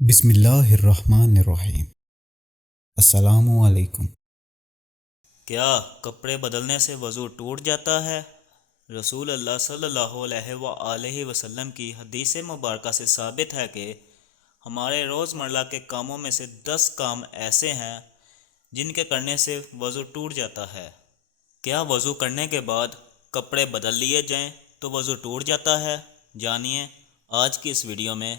بسم اللہ الرحمن الرحیم۔ السلام علیکم۔ کیا کپڑے بدلنے سے وضو ٹوٹ جاتا ہے؟ رسول اللہ صلی اللہ علیہ وآلہ وسلم کی حدیث مبارکہ سے ثابت ہے کہ ہمارے روزمرہ کے کاموں میں سے 10 کام ایسے ہیں جن کے کرنے سے وضو ٹوٹ جاتا ہے۔ کیا وضو کرنے کے بعد کپڑے بدل لیے جائیں تو وضو ٹوٹ جاتا ہے؟ جانیے آج کی اس ویڈیو میں۔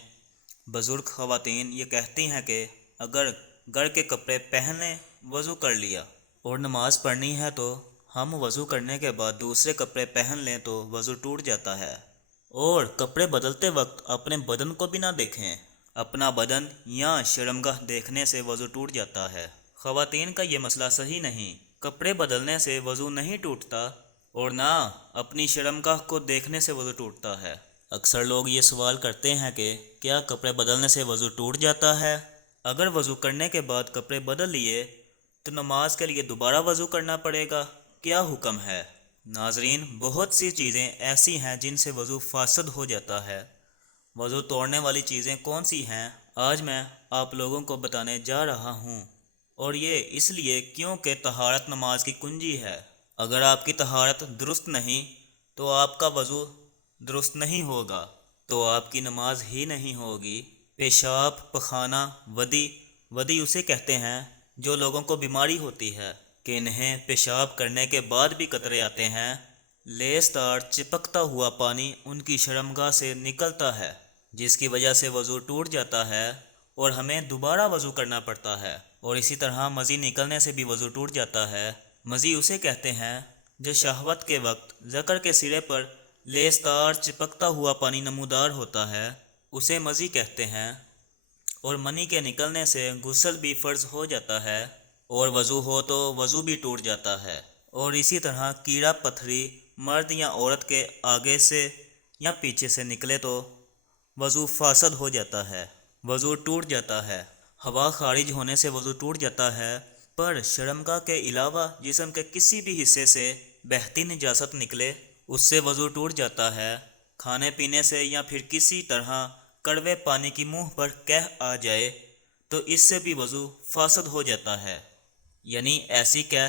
بزرگ خواتین یہ کہتی ہیں کہ اگر گھر کے کپڑے پہن لیں، وضو کر لیا اور نماز پڑھنی ہے تو ہم وضو کرنے کے بعد دوسرے کپڑے پہن لیں تو وضو ٹوٹ جاتا ہے۔ اور کپڑے بدلتے وقت اپنے بدن کو بھی نہ دیکھیں، اپنا بدن یا شرمگاہ دیکھنے سے وضو ٹوٹ جاتا ہے۔ خواتین کا یہ مسئلہ صحیح نہیں، کپڑے بدلنے سے وضو نہیں ٹوٹتا اور نہ اپنی شرمگاہ کو دیکھنے سے وضو ٹوٹتا ہے۔ اکثر لوگ یہ سوال کرتے ہیں کہ کیا کپڑے بدلنے سے وضو ٹوٹ جاتا ہے؟ اگر وضو کرنے کے بعد کپڑے بدل لیے تو نماز کے لیے دوبارہ وضو کرنا پڑے گا، کیا حکم ہے؟ ناظرین، بہت سی چیزیں ایسی ہیں جن سے وضو فاسد ہو جاتا ہے۔ وضو توڑنے والی چیزیں کون سی ہیں، آج میں آپ لوگوں کو بتانے جا رہا ہوں، اور یہ اس لیے کیونکہ طہارت نماز کی کنجی ہے۔ اگر آپ کی طہارت درست نہیں تو آپ کا وضو درست نہیں ہوگا، تو آپ کی نماز ہی نہیں ہوگی۔ پیشاب، پخانہ، ودی اسے کہتے ہیں جو لوگوں کو بیماری ہوتی ہے کہ انہیں پیشاب کرنے کے بعد بھی قطرے آتے ہیں۔ لیس دار چپکتا ہوا پانی ان کی شرمگاہ سے نکلتا ہے جس کی وجہ سے وضو ٹوٹ جاتا ہے اور ہمیں دوبارہ وضو کرنا پڑتا ہے، اور اسی طرح مزی نکلنے سے بھی وضو ٹوٹ جاتا ہے۔ مزی اسے کہتے ہیں جو شہوت کے وقت ذکر کے سرے پر لیس دار چپکتا ہوا پانی نمودار ہوتا ہے، اسے مزی کہتے ہیں۔ اور منی کے نکلنے سے غسل بھی فرض ہو جاتا ہے اور وضو ہو تو وضو بھی ٹوٹ جاتا ہے۔ اور اسی طرح کیڑا پتھری مرد یا عورت کے آگے سے یا پیچھے سے نکلے تو وضو فاسد ہو جاتا ہے، وضو ٹوٹ جاتا ہے۔ ہوا خارج ہونے سے وضو ٹوٹ جاتا ہے، پر شرمگاہ کے علاوہ جسم کے کسی بھی حصے سے بہتی نجاست نکلے اس سے وضو ٹوٹ جاتا ہے۔ کھانے پینے سے یا پھر کسی طرح کڑوے پانی کی منہ پر قح آ جائے تو اس سے بھی وضو فاسد ہو جاتا ہے، یعنی ایسی قح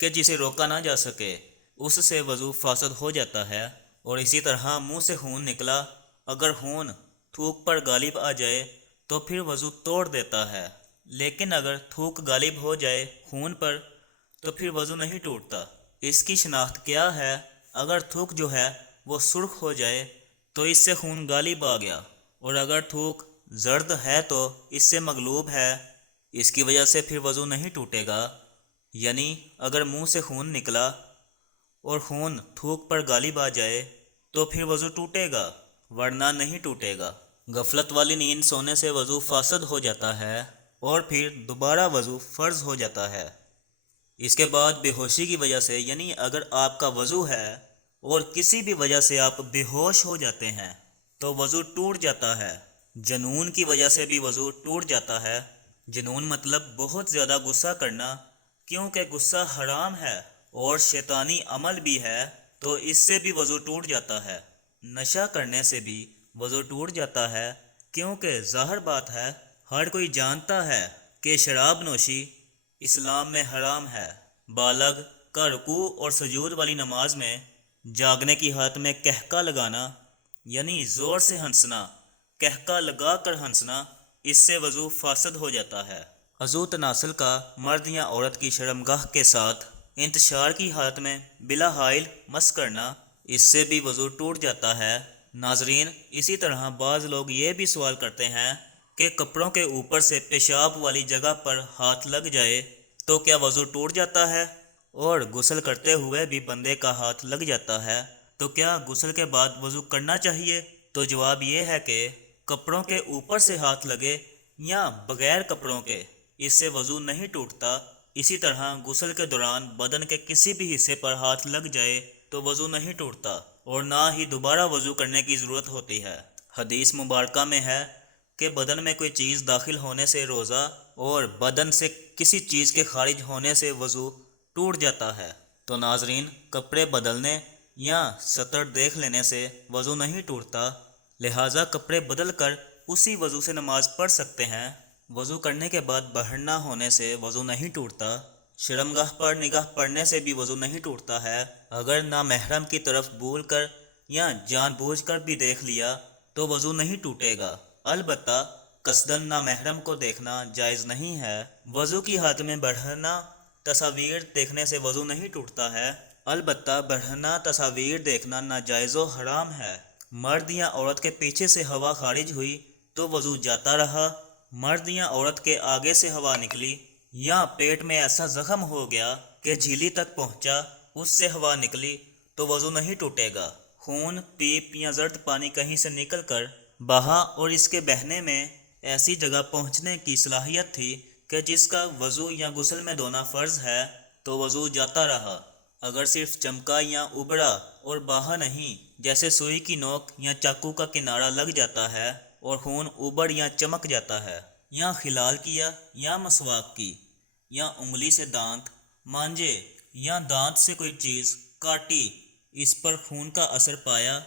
کہ جسے روکا نہ جا سکے، اس سے وضو فاسد ہو جاتا ہے۔ اور اسی طرح منہ سے خون نکلا، اگر خون تھوک پر غالب آ جائے تو پھر وضو توڑ دیتا ہے، لیکن اگر تھوک غالب ہو جائے خون پر تو پھر وضو نہیں ٹوٹتا۔ اس کی شناخت کیا ہے؟ اگر تھوک جو ہے وہ سرخ ہو جائے تو اس سے خون غالب آ گیا، اور اگر تھوک زرد ہے تو اس سے مغلوب ہے، اس کی وجہ سے پھر وضو نہیں ٹوٹے گا۔ یعنی اگر منہ سے خون نکلا اور خون تھوک پر غالب آ جائے تو پھر وضو ٹوٹے گا، ورنہ نہیں ٹوٹے گا۔ غفلت والی نیند سونے سے وضو فاسد ہو جاتا ہے اور پھر دوبارہ وضو فرض ہو جاتا ہے۔ اس کے بعد بے ہوشی کی وجہ سے، یعنی اگر آپ کا وضو ہے اور کسی بھی وجہ سے آپ بے ہوش ہو جاتے ہیں تو وضو ٹوٹ جاتا ہے۔ جنون کی وجہ سے بھی وضو ٹوٹ جاتا ہے۔ جنون مطلب بہت زیادہ غصہ کرنا، کیونکہ غصہ حرام ہے اور شیطانی عمل بھی ہے، تو اس سے بھی وضو ٹوٹ جاتا ہے۔ نشہ کرنے سے بھی وضو ٹوٹ جاتا ہے، کیونکہ ظاہر بات ہے ہر کوئی جانتا ہے کہ شراب نوشی اسلام میں حرام ہے۔ بالغ کا رکوع اور سجود والی نماز میں جاگنے کی حالت میں قہقہ لگانا، یعنی زور سے ہنسنا، قہقہ لگا کر ہنسنا، اس سے وضو فاسد ہو جاتا ہے۔ عضو تناسل کا مرد یا عورت کی شرمگاہ کے ساتھ انتشار کی حالت میں بلا حائل مس کرنا، اس سے بھی وضو ٹوٹ جاتا ہے۔ ناظرین، اسی طرح بعض لوگ یہ بھی سوال کرتے ہیں کہ کپڑوں کے اوپر سے پیشاب والی جگہ پر ہاتھ لگ جائے تو کیا وضو ٹوٹ جاتا ہے؟ اور غسل کرتے ہوئے بھی بندے کا ہاتھ لگ جاتا ہے تو کیا غسل کے بعد وضو کرنا چاہیے؟ تو جواب یہ ہے کہ کپڑوں کے اوپر سے ہاتھ لگے یا بغیر کپڑوں کے، اس سے وضو نہیں ٹوٹتا۔ اسی طرح غسل کے دوران بدن کے کسی بھی حصے پر ہاتھ لگ جائے تو وضو نہیں ٹوٹتا اور نہ ہی دوبارہ وضو کرنے کی ضرورت ہوتی ہے۔ حدیث مبارکہ میں ہے کہ بدن میں کوئی چیز داخل ہونے سے روزہ اور بدن سے کسی چیز کے خارج ہونے سے وضو ٹوٹ جاتا ہے۔ تو ناظرین، کپڑے بدلنے یا سطر دیکھ لینے سے وضو نہیں ٹوٹتا، لہٰذا کپڑے بدل کر اسی وضو سے نماز پڑھ سکتے ہیں۔ وضو کرنے کے بعد بہرنا ہونے سے وضو نہیں ٹوٹتا۔ شرمگاہ پر نگاہ پڑنے سے بھی وضو نہیں ٹوٹتا ہے۔ اگر نامحرم کی طرف بھول کر یا جان بوجھ کر بھی دیکھ لیا تو وضو نہیں ٹوٹے گا، البتہ قصداً نامحرم کو دیکھنا جائز نہیں ہے۔ وضو کی حالت میں بڑھنا تصاویر دیکھنے سے وضو نہیں ٹوٹتا ہے، البتہ بڑھنا تصاویر دیکھنا ناجائز و حرام ہے۔ مرد یا عورت کے پیچھے سے ہوا خارج ہوئی تو وضو جاتا رہا، مرد یا عورت کے آگے سے ہوا نکلی یا پیٹ میں ایسا زخم ہو گیا کہ جھیلی تک پہنچا، اس سے ہوا نکلی تو وضو نہیں ٹوٹے گا۔ خون، پیپ یا زرد پانی کہیں سے نکل کر بہا اور اس کے بہنے میں ایسی جگہ پہنچنے کی صلاحیت تھی کہ جس کا وضو یا غسل میں دھونا فرض ہے تو وضو جاتا رہا۔ اگر صرف چمکا یا ابھرا اور بہا نہیں، جیسے سوئی کی نوک یا چاقو کا کنارہ لگ جاتا ہے اور خون ابھر یا چمک جاتا ہے، یا خلال کیا یا مسواک کی، یا انگلی سے دانت مانجے یا دانت سے کوئی چیز کاٹی، اس پر خون کا اثر پایا،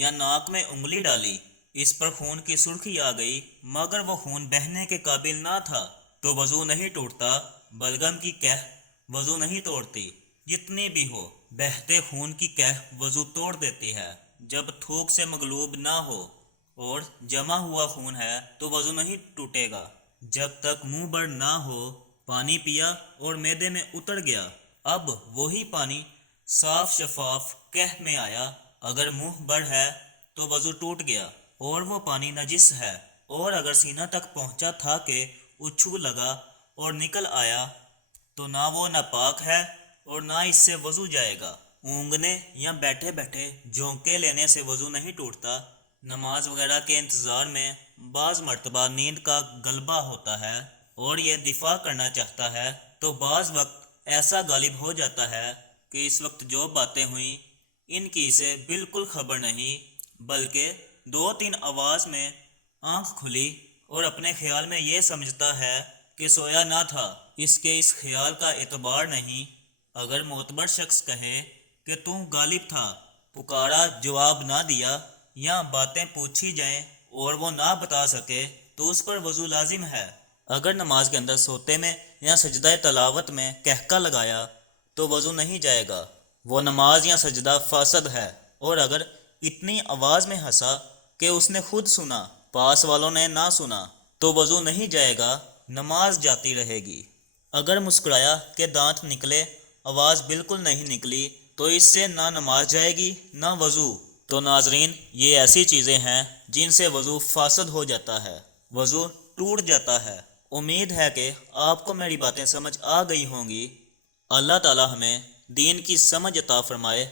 یا ناک میں انگلی ڈالی، اس پر خون کی سرخی آ گئی مگر وہ خون بہنے کے قابل نہ تھا تو وضو نہیں ٹوٹتا۔ بلغم کی کہہ وضو نہیں توڑتی، جتنی بھی ہو، بہتے خون کی کہہ وضو توڑ دیتی ہے۔ جب تھوک سے مغلوب نہ ہو اور جمع ہوا خون ہے تو وضو نہیں ٹوٹے گا۔ جب تک منہ بر نہ ہو، پانی پیا اور معدے میں اتر گیا، اب وہی پانی صاف شفاف کہہ میں آیا، اگر منہ بر ہے تو وضو ٹوٹ گیا اور وہ پانی نجس ہے، اور اگر سینہ تک پہنچا تھا کہ اچھو لگا اور نکل آیا تو نہ وہ ناپاک ہے اور نہ اس سے وضو جائے گا۔ اونگنے یا بیٹھے بیٹھے جھونکے لینے سے وضو نہیں ٹوٹتا۔ نماز وغیرہ کے انتظار میں بعض مرتبہ نیند کا غلبہ ہوتا ہے اور یہ دفاع کرنا چاہتا ہے تو بعض وقت ایسا غالب ہو جاتا ہے کہ اس وقت جو باتیں ہوئیں ان کی اسے بالکل خبر نہیں، بلکہ 2-3 آواز میں آنکھ کھلی اور اپنے خیال میں یہ سمجھتا ہے کہ سویا نہ تھا، اس کے اس خیال کا اعتبار نہیں۔ اگر معتبر شخص کہے کہ تو غالب تھا، پکارا جواب نہ دیا، یا باتیں پوچھی جائیں اور وہ نہ بتا سکے تو اس پر وضو لازم ہے۔ اگر نماز کے اندر سوتے میں یا سجدہ تلاوت میں کہکا لگایا تو وضو نہیں جائے گا، وہ نماز یا سجدہ فاسد ہے۔ اور اگر اتنی آواز میں ہنسا کہ اس نے خود سنا، پاس والوں نے نہ سنا، تو وضو نہیں جائے گا، نماز جاتی رہے گی۔ اگر مسکرایا کہ دانت نکلے، آواز بالکل نہیں نکلی، تو اس سے نہ نماز جائے گی نہ وضو۔ تو ناظرین، یہ ایسی چیزیں ہیں جن سے وضو فاسد ہو جاتا ہے، وضو ٹوٹ جاتا ہے۔ امید ہے کہ آپ کو میری باتیں سمجھ آ گئی ہوں گی۔ اللہ تعالی ہمیں دین کی سمجھ عطا فرمائے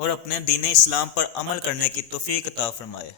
اور اپنے دین اسلام پر عمل کرنے کی توفیق عطا فرمائے۔